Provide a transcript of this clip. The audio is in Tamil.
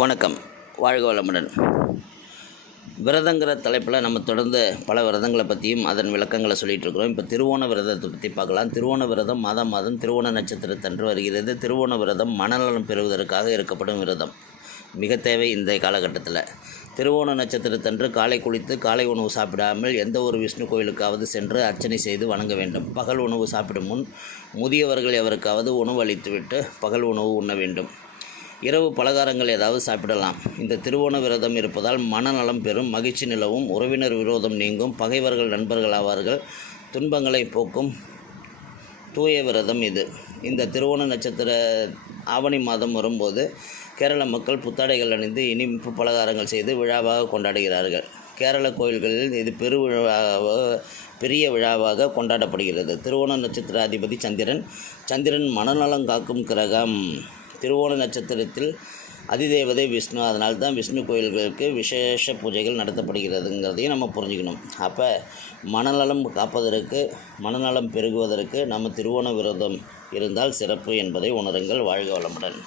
வணக்கம். வாழ்க வளமுடன். விரதங்கிற தலைப்பில் நம்ம தொடர்ந்து பல விரதங்களை பற்றியும் அதன் விளக்கங்களை சொல்லிகிட்டு இருக்கிறோம். இப்போ திருவோண விரதத்தை பற்றி பார்க்கலாம். திருவோண விரதம் மாதம் மாதம் திருவோண நட்சத்திரத்தன்று வருகிறது. திருவோண விரதம் மனநலம் பெறுவதற்காக இருக்கப்படும் விரதம். மிக தேவை இந்த காலகட்டத்தில். திருவோண நட்சத்திரத்தன்று காலை குளித்து காலை உணவு சாப்பிடாமல் எந்த ஒரு விஷ்ணு கோயிலுக்காவது சென்று அர்ச்சனை செய்து வணங்க வேண்டும். பகல் உணவு சாப்பிடும் முன் முதியவர்கள் எவருக்காவது உணவு அளித்துவிட்டு பகல் உணவு உண்ண வேண்டும். இரவு பலகாரங்கள் ஏதாவது சாப்பிடலாம். இந்த திருவோண விரதம் இருப்பதால் மனநலம் பெறும் மகிழ்ச்சி நிலவும் உறவினர் விரோதம் நீங்கும் பகைவர்கள் நண்பர்கள் ஆவார்கள் துன்பங்களை போக்கும் தூய விரதம் இது. இந்த திருவோண நட்சத்திர ஆவணி மாதம் வரும்போது கேரள மக்கள் புத்தாடைகள் அணிந்து இனிப்பு பலகாரங்கள் செய்து விழாவாக கொண்டாடுகிறார்கள். கேரள கோயில்களில் இது பெருவிழாவாக பெரிய விழாவாக கொண்டாடப்படுகிறது. திருவோண நட்சத்திர அதிபதி சந்திரன் சந்திரன் மனநலம் காக்கும் கிரகம். திருவோண நட்சத்திரத்தில் அதிதேவதை விஷ்ணு. அதனால தான் விஷ்ணு கோயில்களுக்கு விசேஷ பூஜைகள் நடத்தப்படுகிறதுங்கிறதையும் நம்ம புரிஞ்சுக்கணும். அப்போ மனநலம் காப்பதற்கு மனநலம் பெருகுவதற்கு நம்ம திருவோண விரதம் இருந்தால் சிறப்பு என்பதை உணருங்கள். வாழ்க வளமுடன்.